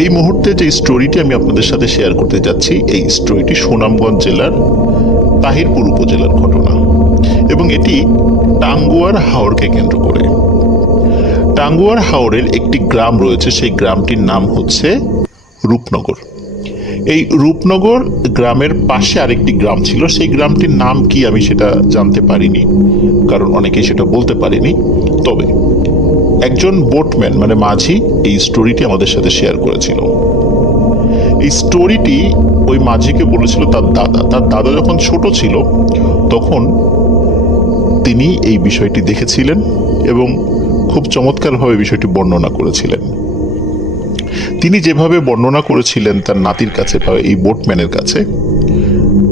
এই মুহূর্তে যে স্টোরিটি আমি আপনাদের সাথে শেয়ার করতে যাচ্ছি, এই স্টোরিটি সুনামগঞ্জ জেলার তাহিরপুর উপজেলার ঘটনা এবং এটি টাঙ্গুয়ার হাওরকে কেন্দ্র করে। টাঙ্গুয়ার হাওরের একটি গ্রাম রয়েছে, সেই গ্রামটির নাম হচ্ছে রূপনগর। এই রূপনগর গ্রামের পাশে আরেকটি গ্রাম ছিল, সেই গ্রামটির নাম কি আমি সেটা জানতে পারিনি, কারণ অনেকেই সেটা বলতে পারেনি। তবে একজন বোটম্যান মানে মাঝি এই স্টোরিটি আমাদের সাথে শেয়ার করেছিল। এই স্টোরিটি ওই মাঝিকে বলেছিল তার দাদা যখন ছোট ছিল তখন তিনি এই বিষয়টি দেখেছিলেন এবং খুব চমৎকারভাবে বিষয়টি বর্ণনা করেছিলেন। তিনি যেভাবে বর্ণনা করেছিলেন তার নাতির কাছে বা এই বোটম্যানের কাছে,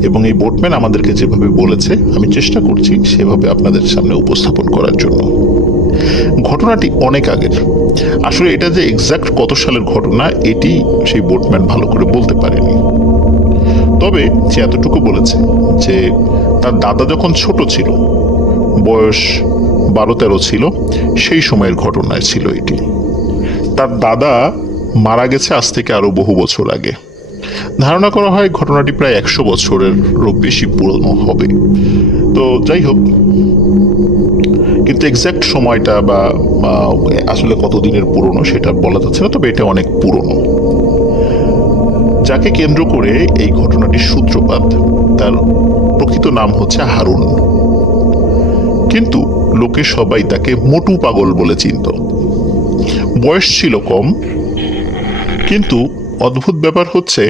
এবং এই বোটম্যান আমাদেরকে যেভাবে বলেছে, আমি চেষ্টা করছি সেভাবে আপনাদের সামনে উপস্থাপন করার জন্য। ঘটনাটি অনেক আগের, আসলে এটা যে এক্সাক্ট কত সালের ঘটনা এটি সেই বোটম্যান ভালো করে বলতে পারেনি। তবে সে এতটুকু বলেছে যে তার দাদা যখন ছোট ছিল, বয়স 12-13 ছিল, সেই সময়ের ঘটনায় ছিল এটি। তার দাদা মারা গেছে আজ থেকে আরো বহু বছর আগে। ধারণা করা হয় ঘটনাটি প্রায় 100 বছরেরও বেশি পুরনো হবে। তো যাই হোক, কিন্তু এক্সাক্ট সময়টা বা আসলে কতদিনের পুরনো সেটা বলা যাচ্ছে না, তবে এটা অনেক পুরনো। যাকে কেন্দ্র করে এই ঘটনাটির সূত্রপাত, তার প্রকৃত নাম হচ্ছে হারুন, কিন্তু লোকে সবাই তাকে মোটু পাগল বলে চিনত। বয়স ছিল কম, কিন্তু অদ্ভুত ব্যাপার হচ্ছে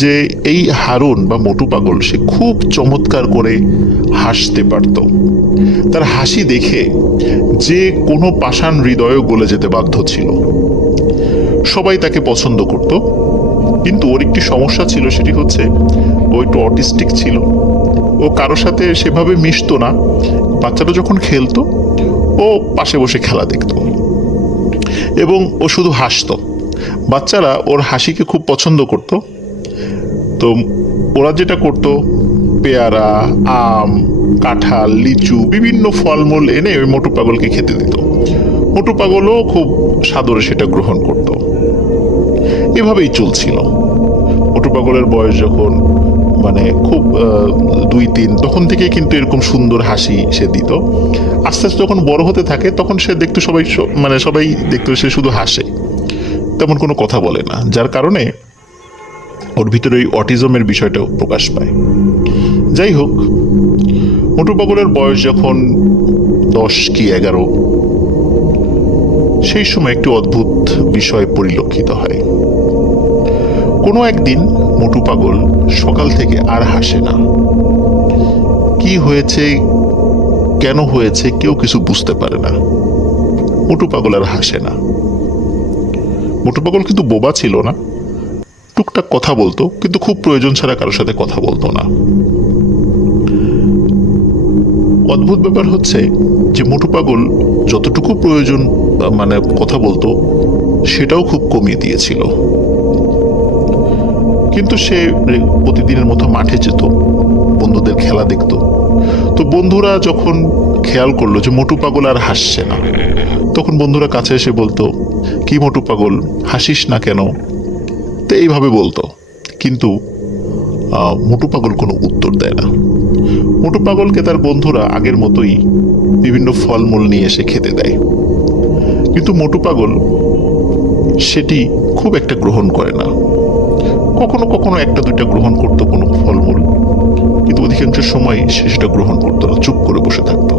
যে এই হারুন বা মোটু পাগল সে খুব চমৎকার করে হাসতে পারত। তার হাসি দেখে যে কোনো পাষাণ হৃদয়ও গলে যেতে বাধ্য ছিল। সবাই তাকে পছন্দ করত, কিন্তু ওর একটি সমস্যা ছিল, সেটি হচ্ছে ও একটু অটিস্টিক ছিল। ও কারোর সাথে সেভাবে মিশতো না। বাচ্চারা যখন খেলতো ও পাশে বসে খেলা দেখত এবং ও শুধু হাসতো। বাচ্চারা ওর হাসিকে খুব পছন্দ করত। তো ওরা যেটা করতো, পেয়ারা, আম, কাঁঠাল, লিচু, বিভিন্ন ফলমূল এনে ওই মোটু পাগলকে খেতে দিত। মোটু পাগলও খুব সাদরে সেটা গ্রহণ করত। এভাবেই চলছিল। মোটু পাগলের বয়স যখন মানে খুব 2-3, তখন থেকে কিন্তু এরকম সুন্দর হাসি সে দিত। আস্তে আস্তে যখন বড় হতে থাকে তখন সে দেখতো সবাই দেখতো সে শুধু হাসে, তেমন কোনো কথা বলে না, যার কারণে ওর ভিতরে ওই অটিজমের বিষয়টাও প্রকাশ পায়। যাই হোক, মোটু পাগলের বয়স যখন 10 কি 11, সেই সময় একটি অদ্ভুত বিষয় পরিলক্ষিত হয়। কোনো একদিন মোটু পাগল সকাল থেকে আর হাসে না। কি হয়েছে, কেন হয়েছে, কেউ কিছু বুঝতে পারে না। মোটু পাগল আর হাসে না। মোটু পাগল কিন্তু বোবা ছিল না, টুকটাক কথা বলতো, কিন্তু খুব প্রয়োজন ছাড়া কারোর সাথে কথা বলতো না। অদ্ভুত ব্যাপার হচ্ছে যে মোটু পাগল যতটুকু প্রয়োজন মানে কথা বলতো সেটাও খুব কমিয়ে দিয়েছিল। কিন্তু সে প্রতিদিনের মতো মাঠে যেত, বন্ধুদের খেলা দেখতো। তো বন্ধুরা যখন খেয়াল করলো যে মোটু পাগল আর হাসছে না, তখন বন্ধুরা কাছে এসে বলতো, কি মোটু পাগল, হাসিস না কেন? তো এইভাবে বলতো, কিন্তু মোটু পাগল কোনো উত্তর দেয় না। মোটু পাগলকে তার বন্ধুরা আগের মতোই বিভিন্ন ফলমূল নিয়ে এসে খেতে দেয়, কিন্তু মোটু পাগল সেটি খুব একটা গ্রহণ করে না। কখনো কখনো 1-2টা গ্রহণ করতো কোনো ফলমূল, কিন্তু অধিকাংশ সময় সে সেটা গ্রহণ করতো না, চুপ করে বসে থাকতো।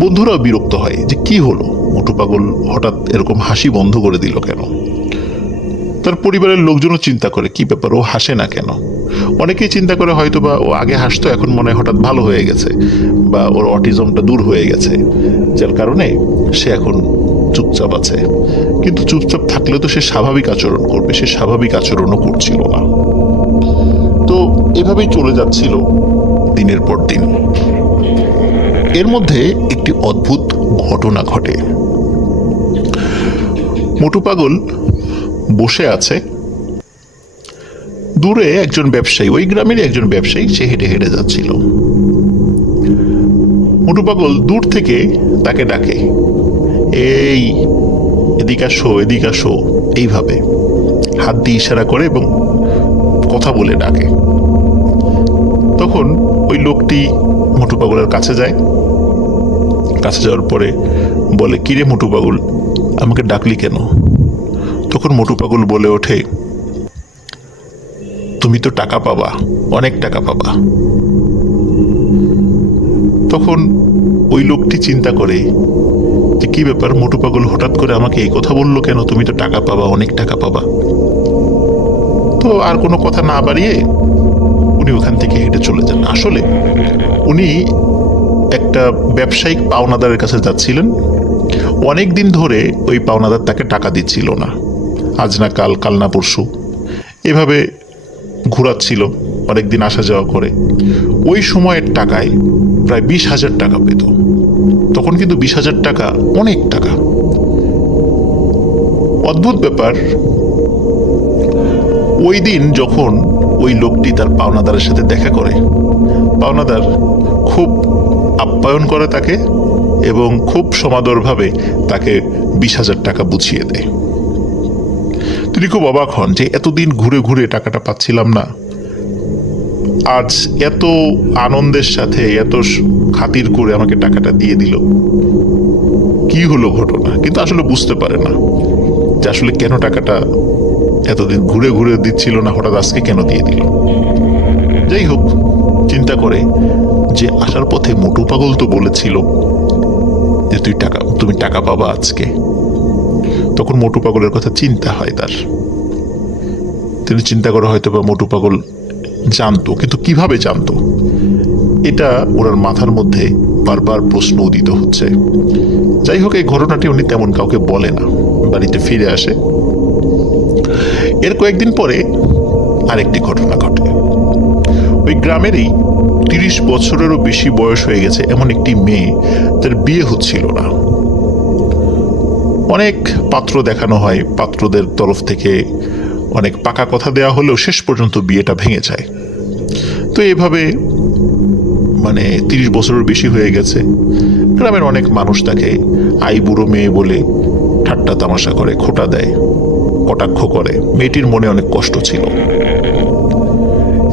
বন্ধুরাও বিরক্ত হয় যে কি হলো, মোটু পাগল হঠাৎ এরকম হাসি বন্ধ করে দিল কেন? তার পরিবারের লোকজনও চিন্তা করে কি ব্যাপার, ও হাসে না কেন? অনেকেই চিন্তা করে হয়তো বা ও আগে হাসতো, এখন মনে হয় হঠাৎ ভালো হয়ে গেছে, বা ওর অটিজমটা দূর হয়ে গেছে, যার কারণে সে এখন চুপচাপ আছে। কিন্তু চুপচাপ থাকলেও তো সে স্বাভাবিক আচরণ করবে, সে স্বাভাবিক আচরণও করছিল না। তো এভাবেই চলে যাচ্ছিল দিনের পর দিন। এর মধ্যে একটি অদ্ভুত ঘটনা ঘটে। মোটু পাগল বসে আছে, দূরে একজন ব্যবসায়ী, ওই গ্রামেরই একজন ব্যবসায়ী, সে হেঁটে হেঁটে যাচ্ছিল। মোটু পাগল দূর থেকে তাকে ডাকে, এই এদিকে আসো, এইভাবে হাত দিয়ে ইশারা করে এবং কথা বলে ডাকে। তখন ওই লোকটি মোটু পাগলের কাছে যায়। কাছে যাওয়ার পরে বলে, কিরে মোটু পাগল, আমাকে ডাকলি কেন? তখন মোটু পাগল বলে ওঠে, তুমি তো টাকা পাবা, অনেক টাকা পাবা। তখন ওই লোকটি চিন্তা করে যে কি ব্যাপার, মোটু পাগল হঠাৎ করে আমাকে এই কথা বললো কেন, তুমি তো টাকা পাবা, অনেক টাকা পাবা। তো আর কোনো কথা না বাড়িয়ে উনি ওখান থেকে হেঁটে চলে যান। আসলে উনি একটা ব্যবসায়িক পাওনাদারের কাছে যাচ্ছিলেন। অনেক দিন ধরে ওই পাওনাদার তাকে টাকা দিচ্ছিল না, আজ না কাল, কাল না পরশু, এভাবে ঘোরাচ্ছিল, অনেকদিন আসা যাওয়া করে। ওই সময়ের টাকায় প্রায় 20,000 টাকা পেত। তখন কিন্তু 20,000 টাকা অনেক টাকা। অদ্ভুত ব্যাপার, ওই দিন যখন ওই লোকটি তার পাওনাদারের সাথে দেখা করে, পাওনাদার খুব আপ্যায়ন করে তাকে এবং খুব সমাদরভাবে তাকে 20,000 টাকা বুঝিয়ে দেয়। তিনি খুব অবাক হন যে এতদিন ঘুরে ঘুরে টাকাটা পাচ্ছিলাম না, আজ এত আনন্দের সাথে এত খাতির করে আমাকে টাকাটা দিয়ে দিল, কি হলো ঘটনা? কিন্তু আসলে বুঝতে পারে না যে আসলে কেন টাকাটা এতদিন ঘুরে ঘুরে দিচ্ছিল না, হঠাৎ আজকে কেন দিয়ে দিল। যাই হোক, চিন্তা করে যে আসার পথে মোটু পাগল তো বলেছিল যে তুমি টাকা পাবা আজকে। তখন মোটু পাগলের কথা চিন্তা হয় তার। তিনি চিন্তা করে হয়তো বা মোটু পাগল জানতো, কিন্তু কিভাবে জানতো, এটা ওনার মাথার মধ্যে বারবার প্রশ্ন উদিত হচ্ছে। যাই হোক, এই ঘটনাটি উনি তেমন কাউকে বলে না, বাড়িতে ফিরে আসে। এর কয়েকদিন পরে আরেকটি ঘটনা ঘটে। ওই গ্রামেরই 30 বছরেরও বেশি বয়স হয়ে গেছে এমন একটি মেয়ে, তার বিয়ে হচ্ছিল না। অনেক পাত্র দেখানো হয়, পাত্রদের তরফ থেকে অনেক পাকা কথা দেওয়া হলেও শেষ পর্যন্ত বিয়েটা ভেঙে যায়। তো এভাবে 30 বছরের বেশি হয়ে গেছে। গ্রামের অনেক মানুষ তাকে আই বুড়ো মেয়ে বলে ঠাট্টা তামাশা করে, খোঁটা দেয়, কটাক্ষ করে। মেয়েটির মনে অনেক কষ্ট ছিল।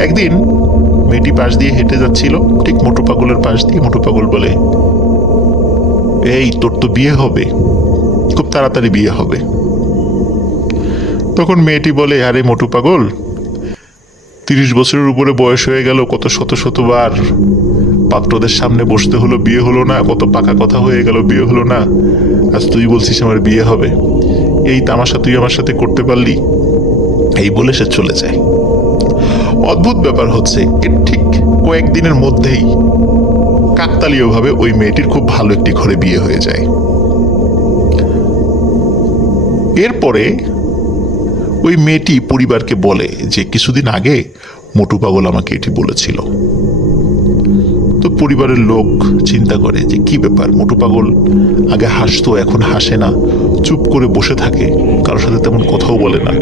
একদিন মেয়েটি পাশ দিয়ে হেঁটে যাচ্ছিল, ঠিক মোটু পাগলের পাশ দিয়ে। মোটু পাগল বলে, এই তোর তো বিয়ে হবে, খুব তাড়াতাড়ি বিয়ে হবে। তখন মেয়েটি বলে, আরে মোটু পাগল, 30 বছরের উপরে বয়স হয়ে গেল, কত শত শতবার পাত্রদের সামনে বসতে হলো, বিয়ে হলো না, কত পাকা কথা হয়ে গেল, বিয়ে হলো না, আজ তুই বলছিস আমার বিয়ে হবে, এই তামাশা তুই আমার সাথে করতে পারলি? এই বলে সে চলে যায়। অদ্ভুত ব্যাপার হচ্ছে, এর ঠিক কয়েকদিনের মধ্যেই কাকতালীয়ভাবে ওই মেয়েটির খুব ভালো একটি ঘরে বিয়ে হয়ে যায়। এরপরে ওই মেয়েটি পরিবারকে বলে যে কিছুদিন আগে মোটু পাগল আমাকে এটি বলেছিল। তো পরিবারের লোক চিন্তা করে যে কি ব্যাপার, মোটু পাগল আগে হাসতো, এখন হাসে না, চুপ করে বসে থাকে, কারোর সাথে তেমন কথাও বলে না।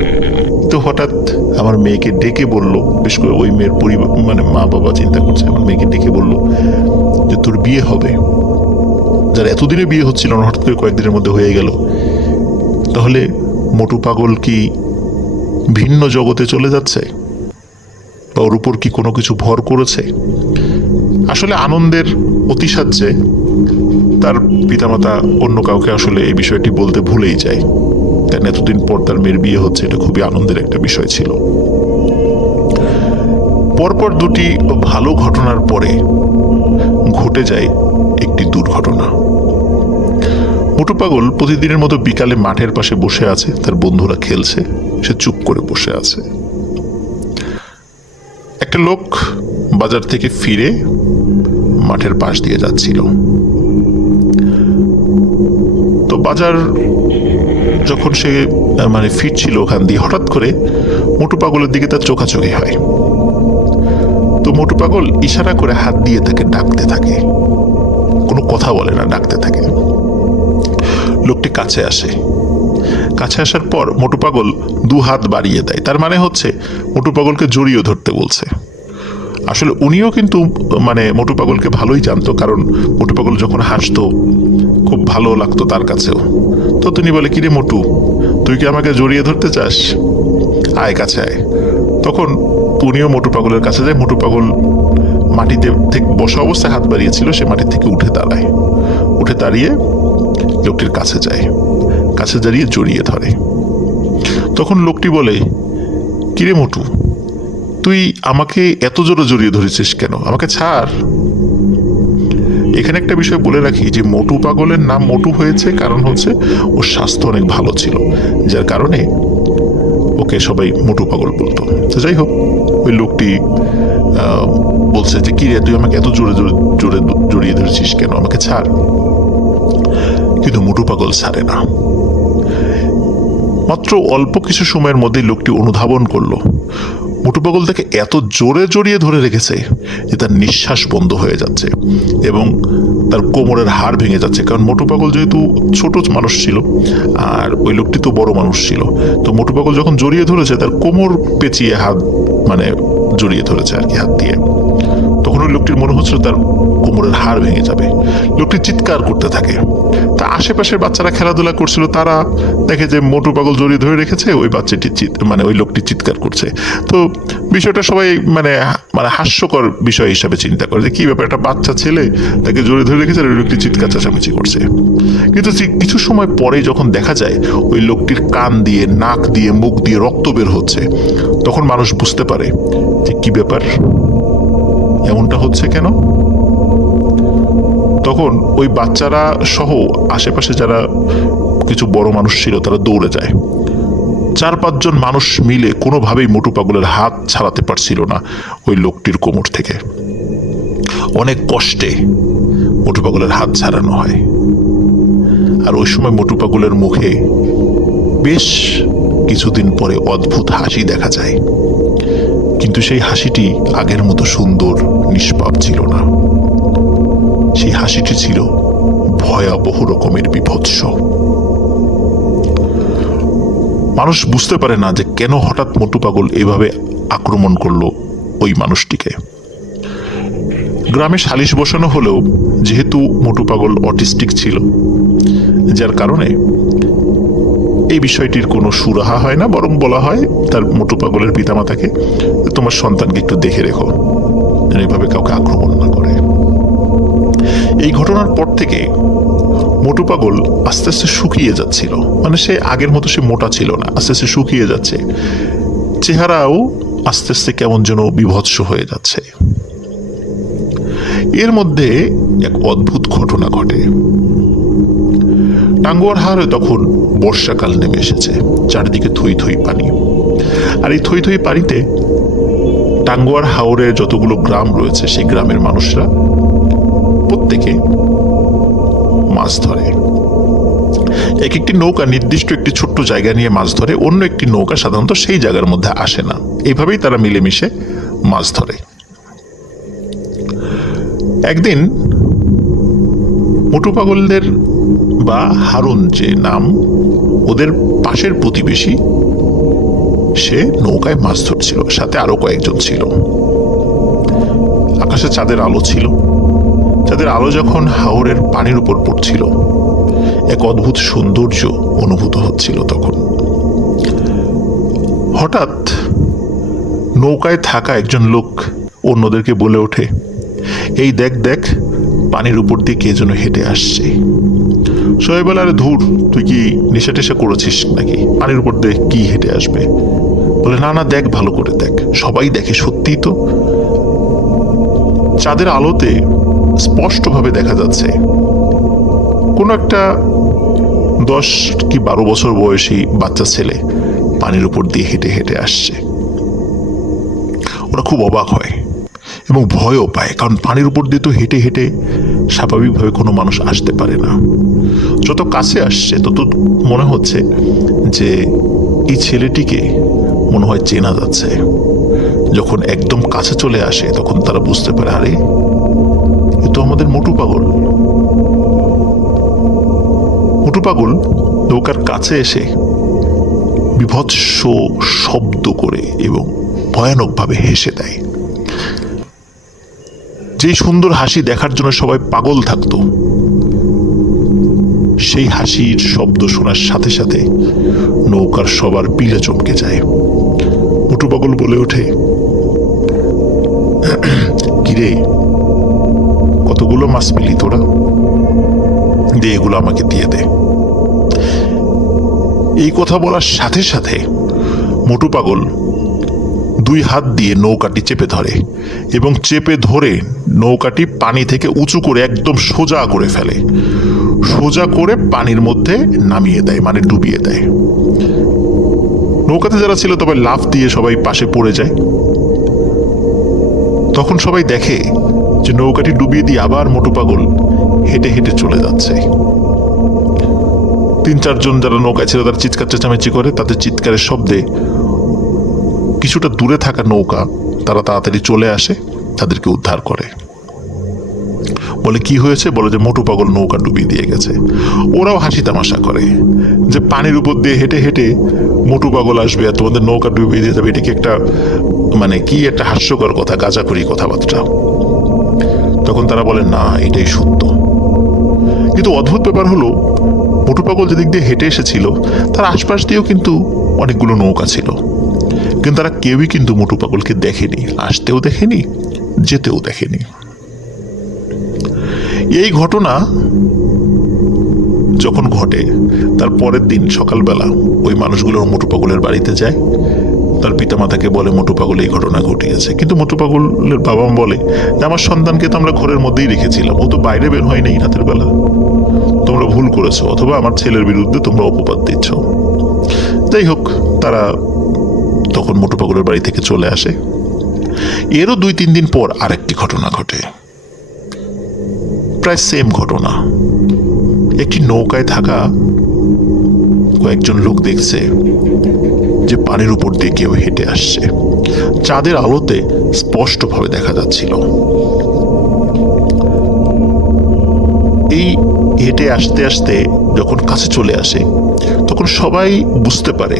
তো হঠাৎ আমার মেয়েকে ডেকে বলল, বিশেষ করে ওই মেয়ের পরিবার মা বাবা চিন্তা করছে, আমার মেয়েকে ডেকে বলল যে তোর বিয়ে হবে। যার এতদিনে বিয়ে হচ্ছিল না, হঠাৎ করে কয়েকদিনের মধ্যে হয়ে গেল। তাহলে মোটু পাগল কি ভিন্ন জগতে চলে যাচ্ছে, বা ওর উপর কি কোনো কিছু ভর করেছে? আসলে আনন্দের অতিসাহ্যে তার পিতামাতা অন্য কাউকে আসলে এই বিষয়টি বলতে ভুলেই যায়, কারণ এতদিন পর তার মেয়ের বিয়ে হচ্ছে, এটা খুবই আনন্দের একটা বিষয় ছিল। পরপর দুটি ভালো ঘটনার পরে ঘটে যায় একটি দুর্ঘটনা। মোটু পাগল প্রতিদিনের মতো বিকালে মাঠের পাশে বসে আছে, তার বন্ধুরা খেলছে, সে চুপ করে বসে আছে। একটা লোক বাজার থেকে ফিরে মাঠের পাশ দিয়ে যাচ্ছিল। তো বাজার যখন সে ফিরছিল ওখান দিয়ে, হঠাৎ করে মোটু পাগলের দিকে তার চোখাচোখি হয়। তো মোটু পাগল ইশারা করে হাত দিয়ে তাকে ডাকতে থাকে, কোনো কথা বলে না, ডাকতে থাকে। লোকটি কাছে আসে। কাছে আসার পর মোটু পাগল 2 হাত বাড়িয়ে দেয়, তার মানে হচ্ছে মোটু পাগলকে জড়িয়ে ধরতে বলছে। আসলে উনিও কিন্তু মানে মোটু পাগলকে ভালোই জানতো, কারণ মোটু পাগল যখন হাসতো খুব ভালো লাগতো তার কাছেও। তো তিনি বলে, কিরে মোটু, তুই কি আমাকে জড়িয়ে ধরতে চাস? আয় কাছে আয়। তখন উনিও মোটু পাগলের কাছে যায়। মোটু পাগল মাটিতে থেকে বসা অবস্থায় হাত বাড়িয়েছিল, সে মাটি থেকে উঠে দাঁড়ায়। উঠে দাঁড়িয়ে লোকটির কাছে যায়, কাছে দাঁড়িয়ে জড়িয়ে ধরে। তখন লোকটি বলে, কিরে মোটু, তুই আমাকে এত জোরে জড়িয়ে ধরেছিস কেন? আমাকে ছাড়। এখানে একটা বিষয় বলে রাখি যে মোটু পাগলের নাম মোটু হয়েছে কারণ হচ্ছে ওর স্বাস্থ্য অনেক ভালো ছিল, যার কারণে ওকে সবাই মোটু পাগল বলতো। তো যাই হোক, ওই লোকটি বলছে যে, কি রে, তুই আমাকে এত জোরে জোরে জোরে জড়িয়ে ধরেছিস কেন? আমাকে ছাড়। কিন্তু মোটু পাগল ছাড়ে না। মাত্র অল্প কিছু সময়ের মধ্যেই লোকটি অনুধাবন করলো মোটু পাগল তাকে এত জোরে জড়িয়ে ধরে রেখেছে যে তার নিঃশ্বাস বন্ধ হয়ে যাচ্ছে এবং তার কোমরের হাড় ভেঙে যাচ্ছে। কারণ মোটু পাগল যেহেতু ছোট মানুষ ছিল আর ওই লোকটি তো বড় মানুষ ছিল, তো মোটু পাগল যখন জড়িয়ে ধরেছে তার কোমর পেঁচিয়ে হাত মানে জড়িয়ে ধরেছে আর কি হাত দিয়ে। তখন ওই লোকটির মনে হচ্ছিল তার কোমরের হাড় ভেঙে যাবে। লোকটি চিৎকার করতে থাকে। তা আশেপাশের বাচ্চারা খেলাধুলা করছিল, তারা দেখে যে মোটু পাগল জড়িয়ে ধরে রেখেছে, ওই বাচ্চাটি মানে ওই লোকটি চিৎকার করছে। তো বিষয়টা সবাই মানে মানে হাস্যকর বিষয় হিসাবে চিন্তা করে যে কি ব্যাপার, একটা বাচ্চা ছেলে তাকে জড়িয়ে ধরে রেখেছে আর ওই লোকটি চিৎকার চেঁচামেচি করছে। কিন্তু কিছু সময় পরে যখন দেখা যায় ওই লোকটির কান দিয়ে, নাক দিয়ে, মুখ দিয়ে রক্ত বের হচ্ছে, তখন মানুষ বুঝতে পারে যে কি ব্যাপার, এমনটা হচ্ছে কেন। তখন ওই বাচ্চারা সহ আশেপাশে যারা কিছু বড় মানুষ ছিল তারা দৌড়ে যায়। 4-5 জন মানুষ মিলে কোনোভাবেই মোটু পাগলের হাত ছাড়াতে পারছিল না ওই লোকটির কোমর থেকে। অনেক কষ্টে মোটু পাগলের হাত ছাড়ানো হয়। আর ওই সময় মোটু পাগলের মুখে বেশ কিছুদিন পরে অদ্ভুত হাসি দেখা যায়, কিন্তু সেই হাসিটি আগের মতো সুন্দর নিষ্পাপ ছিল না। সেই হাসিটি ছিল ভয়াবহ রকমের বিভৎস। মানুষ বুঝতে পারে না যে কেন হঠাৎ মোটু পাগল এভাবে আক্রমণ করলো ওই মানুষটিকে। গ্রামে সালিশ বসানো হলেও যেহেতু মোটু পাগল অটিস্টিক ছিল, যার কারণে এই বিষয়টির কোনো সুরাহা হয় না, বরং বলা হয় তার মোটু পাগলের পিতামাতাকে, তোমার সন্তানকে একটু দেখে রেখো যেন এভাবে কাউকে আক্রমণ না করে। এই ঘটনার পর থেকে মোটু পাগল আস্তে আস্তে শুকিয়ে যাচ্ছিল, মানে সে আগের মতো সে মোটা ছিল না, আস্তে আস্তে শুকিয়ে যাচ্ছে, চেহারাও আস্তে আস্তে কেমন যেন বিভৎস হয়ে যাচ্ছে। এর মধ্যে এক অদ্ভুত ঘটনা ঘটে। টাঙ্গুয়ার হাওরে তখন বর্ষাকাল নেমে এসেছে, চারিদিকে থই থই পানি। আর এই থই থই পানিতে টাঙ্গুয়ার হাওরে যতগুলো গ্রাম রয়েছে সেই গ্রামের মানুষরা প্রত্যেকে মাছ ধরে। এক একটি নৌকা নির্দিষ্ট একটি ছোট্ট জায়গা নিয়ে মাছ ধরে, অন্য একটি নৌকা সাধারণত সেই জায়গার মধ্যে আসে না। এইভাবেই তারা মিলেমিশে মাছ ধরে। একদিন মোটু পাগলদের বা হারুন যে নাম, ওদের পাশের প্রতিবেশী, সে নৌকায় মাছ ধরছিল, সাথে আরো কয়েকজন ছিল। আকাশে চাঁদের আলো ছিল। চাঁদের আলো যখন হাওরের পানির উপর পড়ছিল, এক অদ্ভুত সৌন্দর্য অনুভূত হচ্ছিল। তখন হঠাৎ নৌকায় থাকা একজন লোক অন্যদেরকে বলে ওঠে, এই দেখ দেখ, পানির উপর দিয়ে কে যেন হেঁটে আসছে। সবাই বলে, আরে ধুর, তুই কি নেশা টেশা করেছিস নাকি, পানির উপর দিয়ে কি হেঁটে আসবে? বলে, না না, দেখ, ভালো করে দেখ। সবাই দেখে, সত্যিই তো চাঁদের আলোতে স্পষ্টভাবে দেখা যাচ্ছে কোনো একটা 10 কি 12 বছর বয়সী বাচ্চা ছেলে পানির উপর দিয়ে হেঁটে হেঁটে আসছে। ওরা খুব অবাক হয় এবং ভয়ও পায়, কারণ পানির উপর দিয়ে তো হেঁটে হেঁটে স্বাভাবিকভাবে কোনো মানুষ আসতে পারে না। যত কাছে আসছে তত মনে হচ্ছে যে এই ছেলেটিকে মনে হয় চেনা যাচ্ছে। যখন একদম কাছে চলে আসে তখন তারা বুঝতে পারে, আরে এ তো আমাদের মোটু পাগল। মোটু পাগল নৌকার কাছে এসে বিভৎস শব্দ করে এবং ভয়ানকভাবে হেসে দেয়। যেই সুন্দর হাসি দেখার জন্য সবাই পাগল থাকতো, সেই হাসির শব্দ শোনার সাথে সাথে নৌকার সবার পিলে চমকে যায়। মোটু পাগল বলে ওঠে, কিরে, কতগুলো মাছ পেলি তোরা? দে, এগুলো আমাকে দিয়ে দে। এই কথা বলার সাথে সাথে মোটু পাগল 2 হাত দিয়ে নৌকাটি চেপে ধরে এবং চেপে ধরে নৌকাটি পানি থেকে উঁচু করে একদম সোজা করে ফেলে, সোজা করে পানির মধ্যে নামিয়ে দেয়, মানে ডুবিয়ে দেয়। নৌকাতে যারা ছিল তবে লাফ দিয়ে সবাই পাশে পড়ে যায়। তখন সবাই দেখে যে নৌকাটি ডুবিয়ে দিয়ে আবার মোটু পাগল হেঁটে হেঁটে চলে যাচ্ছে। 3-4 জন যারা নৌকায় ছিল তারা চিৎকার চেঁচামেচি করে। তাদের চিৎকারের শব্দে কিছুটা দূরে থাকা নৌকা তারা তাড়াতাড়ি চলে আসে, তাদেরকে উদ্ধার করে। বলে কি হয়েছে? বলে যে মোটু পাগল নৌকা ডুবিয়ে দিয়ে গেছে। ওরাও হাসি তামাশা করে যে পানির উপর দিয়ে হেঁটে হেঁটে মোটু পাগল আসবে আর তোমাদের নৌকা ডুবিয়ে দিয়ে যাবে, এটা কি একটা মানে কি একটা হাস্যকর কথা, গাঁজাখড়ি কথাবার্তা। তখন তারা বলে না, এটাই সত্য। কিন্তু অদ্ভুত ব্যাপার হলো, মোটু পাগল যেদিক দিয়ে হেঁটে এসেছিল তার আশপাশ দিয়েও কিন্তু অনেকগুলো নৌকা ছিল, কিন্তু তারা কেউই কিন্তু মোটু পাগলকে দেখেনি, আসতেও দেখেনি, যেতেও দেখেনি। এই ঘটনা যখন ঘটে তার পরের দিন সকালবেলা ওই মানুষগুলোর মোটু পাগলের বাড়িতে যায়, তার পিতামাতাকে বলে মোটু পাগল এই ঘটনা ঘটিয়েছে। কিন্তু মোটু পাগলের বাবা মা বলে যে আমার সন্তানকে তো আমরা ঘরের মধ্যেই রেখেছিলাম, ও তো বাইরে বের হয়নি রাতের বেলা, তোমরা ভুল করেছো, অথবা আমার ছেলের বিরুদ্ধে তোমরা অপবাদ দিচ্ছ। যাই হোক, তারা তখন মোটু পাগলের বাড়ি থেকে চলে আসে। এরও 2-3 দিন পর আরেকটি ঘটনা ঘটে, প্রায় সেম ঘটনা। একটি নৌকায় থাকা কয়েকজন লোক দেখছে যে পানির উপর দিয়ে কেউ হেঁটে আসছে, চাঁদের আলোতে স্পষ্টভাবে দেখা যাচ্ছিল। এই হেঁটে আসতে আসতে যখন কাছে চলে আসে তখন সবাই বুঝতে পারে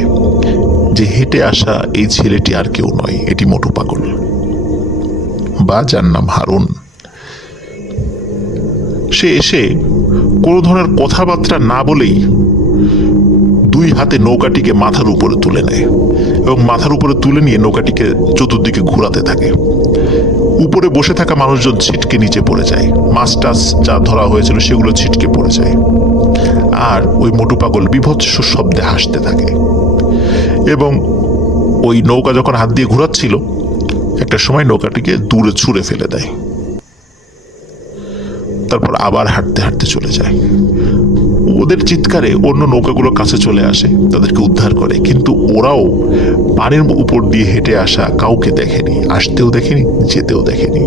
যে হেঁটে আসা এই ছেলেটি আর কেউ নয়, এটি মোটু পাগল, বা যার নাম হারুন। সে এসে কোনো ধরনের কথাবার্তা না বলেই 2 হাতে নৌকাটিকে মাথার উপরে তুলে নেয় এবং মাথার উপরে তুলে নিয়ে নৌকাটিকে চতুর্দিকে ঘোরাতে থাকে। উপরে বসে থাকা মানুষজন ছিটকে নিচে পড়ে যায়, মাছ টাছ যা ধরা হয়েছিল সেগুলো ছিটকে পড়ে যায়, আর ওই মোটু পাগল বিভৎস শব্দে হাসতে থাকে। এবং ওই নৌকা যখন হাত দিয়ে ঘোরাচ্ছিল একটা সময় নৌকাটিকে দূরে ছুঁড়ে ফেলে দেয়, তারপর আবার হাঁটতে হাঁটতে চলে যায়। ওদের চিৎকারে অন্য নৌকাগুলো কাছে চলে আসে, তাদেরকে উদ্ধার করে, কিন্তু ওরাও পানির উপর দিয়ে হেঁটে আসা কাউকে দেখেনি, আসতেও দেখেনি, যেতেও দেখেনি।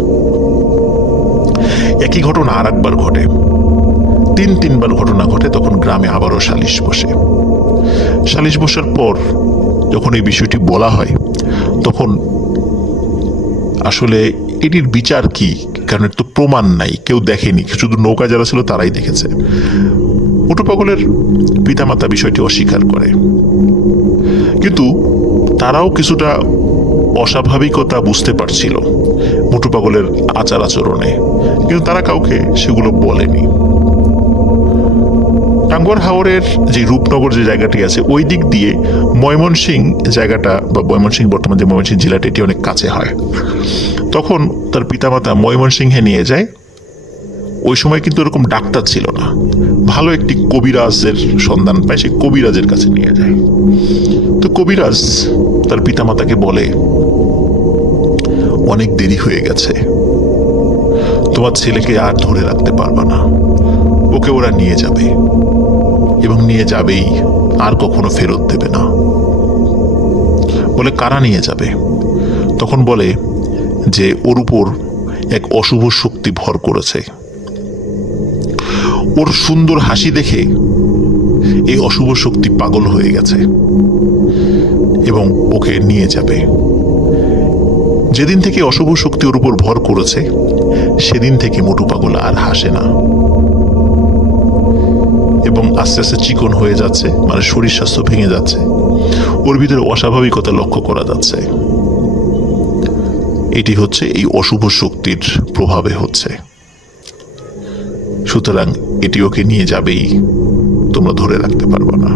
একই ঘটনা আর একবার ঘটে, 3-3 বার ঘটনা ঘটে। তখন গ্রামে আবারও সালিশ বসে। সালিশ বসার পর যখন এই বিষয়টি বলা হয় তখন আসলে এটির বিচার কি, কারণ এর তো প্রমাণ নাই, কেউ দেখেনি, শুধু নৌকা যারা ছিল তারাই দেখেছে। মোটু পাগলের পিতামাতা বিষয়টি অস্বীকার করে, কিন্তু তারাও কিছুটা অস্বাভাবিকতা বুঝতে পারছিল মোটু পাগলের আচার আচরণে, কিন্তু তারা কাউকে সেগুলো বলেনি। টাঙ্গুয়ার হাওরের যে রূপনগর যে জায়গাটি আছে ওই দিক দিয়ে ময়মনসিংহ জায়গাটা, বা ময়মনসিংহ বর্তমান যে ময়মনসিংহ জেলাটা, এটি অনেক কাছে হয়। তখন তার পিতামাতা ময়মনসিংহে নিয়ে যায়। ওই সময় কিন্তু এরকম ডাক্তার ছিল না, ভালো একটি কবিরাজের সন্ধান পায়, সে কবিরাজের কাছে নিয়ে যায়। তো কবিরাজ তার পিতামাতাকে বলে অনেক দেরি হয়ে গেছে, তোমার ছেলেকে আর ধরে রাখতে পারবা না, ওকে ওরা নিয়ে যাবে এবং নিয়ে যাবেই, আর কখনো ফেরত দেবে না। বলে কারা নিয়ে যাবে? তখন বলে যে ওর উপর এক অশুভ শক্তি ভর করেছে, ওর সুন্দর হাসি দেখে এই অশুভ শক্তি পাগল হয়ে গেছে এবং ওকে নিয়ে যাবে। যেদিন থেকে অশুভ শক্তি ওর উপর ভর করেছে সেদিন থেকে মোটু পাগল আর হাসে না এবং আস্তে আস্তে চিকন হয়ে যাচ্ছে, মানে শরীর স্বাস্থ্য ভেঙে যাচ্ছে, ওর ভিতরে অস্বাভাবিকতা লক্ষ্য করা যাচ্ছে। এটি হচ্ছে এই অশুভ শক্তির প্রভাবে হচ্ছে। সুতরাং এটি ওকে নিয়ে যাবেই, তোমরা ধরে রাখতে পারবে না।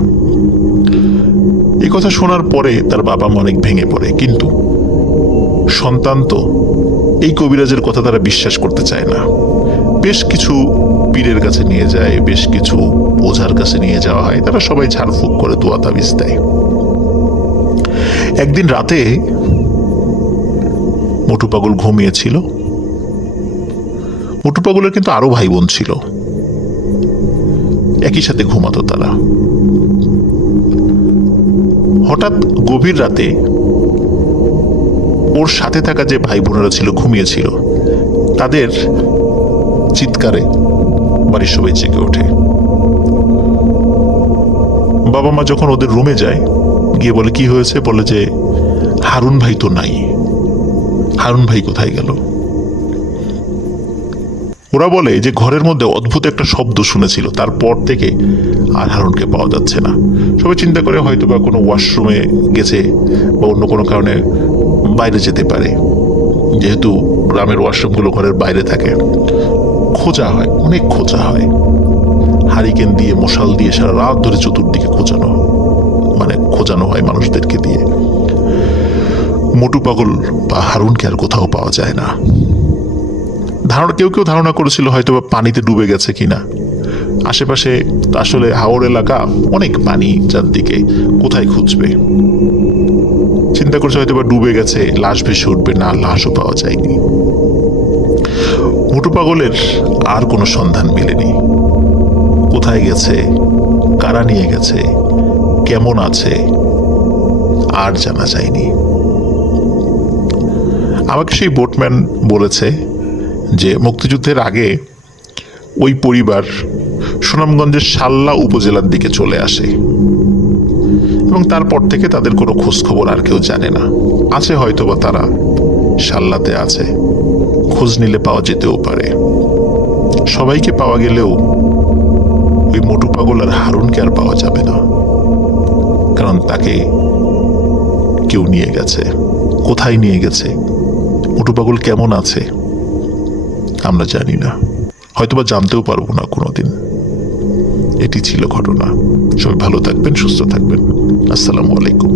এই কথা শোনার পরে তার বাবা মা অনেক ভেঙে পড়ে, কিন্তু সন্তান তো, এই কবিরাজের কথা তারা বিশ্বাস করতে চায় না। বেশ কিছু পীরের কাছে নিয়ে যায়, বেশ কিছু ওঝার কাছে নিয়ে যাওয়া হয়, তারা সবাই ঝাড়ফুঁক করে দোয়া তাবিজ দেয়। একদিন রাতে মোটু পাগল ঘুমিয়েছিল। মোটু পাগলের কিন্তু আরো ভাই বোন ছিল, একই সাথে ঘুমাতো তারা। হঠাৎ গভীর রাতে ওর সাথে থাকা যে ভাই বোনেরা ছিল, ঘুমিয়েছিল, তাদের চিৎকারে বাড়ির সবাই জেগে ওঠে। বাবা মা যখন ওদের রুমে যায়, গিয়ে বলে কি হয়েছে, বলে যে হারুন ভাই তো নাই, হারুন ভাই কোথায় গেল। ওরা বলে যে ঘরের মধ্যে অদ্ভুত একটা শব্দ শুনেছিল, তারপর থেকে আর হারুনকে পাওয়া যাচ্ছে না। সবাই চিন্তা করে হয়তো বা কোনো ওয়াশরুমে গেছে বা অন্য কোনো কারণে বাইরে যেতে পারে, যেহেতু গ্রামের ওয়াশরুমগুলো ঘরের বাইরে থাকে। খোঁজা হয়, অনেক খোঁজা হয়, হারিকেন দিয়ে মশাল দিয়ে সারা রাত ধরে চতুর্দিকে খোঁজানো হয় মানুষদেরকে দিয়ে। মোটু পাগল বা হারুনকে আর কোথাও পাওয়া যায় না। কেউ কেউ ধারণা করেছিল হয়তো বা পানিতে ডুবে গেছে কিনা। আশেপাশে আসলে হাওর এলাকা, অনেক পানি চারদিকে, কোথায় খুঁজবে। চিন্তা করছে হয়তো বা ডুবে গেছে, লাশ ভেসে উঠবে, না, লাশও পাওয়া যায়নি। মোটু পাগলের আর কোনো সন্ধান মেলেনি। কোথায় গেছে, কারা নিয়ে গেছে, কেমন আছে, আর জানা যায়নি। আমাকে সেই বোটম্যান বলেছে যে মুক্তিযুদ্ধের আগে ওই পরিবার সুনামগঞ্জের শাল্লা উপজেলার দিকে চলে আসে এবং তারপর থেকে তাদের কোনো খোঁজ খবর আর কেউ জানে না। আছে হয়তো বা তারা শাল্লাতে আছে, খোঁজ নিলে পাওয়া যেতেও পারে। সবাইকে পাওয়া গেলেও ওই মোটু পাগল আর হারুনকে আর পাওয়া যাবে না, কারণ তাকে কেউ নিয়ে গেছে। কোথায় নিয়ে গেছে, মোটু পাগল কেমন আছে, আমরা জানি না, হয়তোবা জানতেও পারবো না কোনোদিন। এটি ছিল ঘটনা। সবাই ভালো থাকবেন, সুস্থ থাকবেন। আসসালামু আলাইকুম।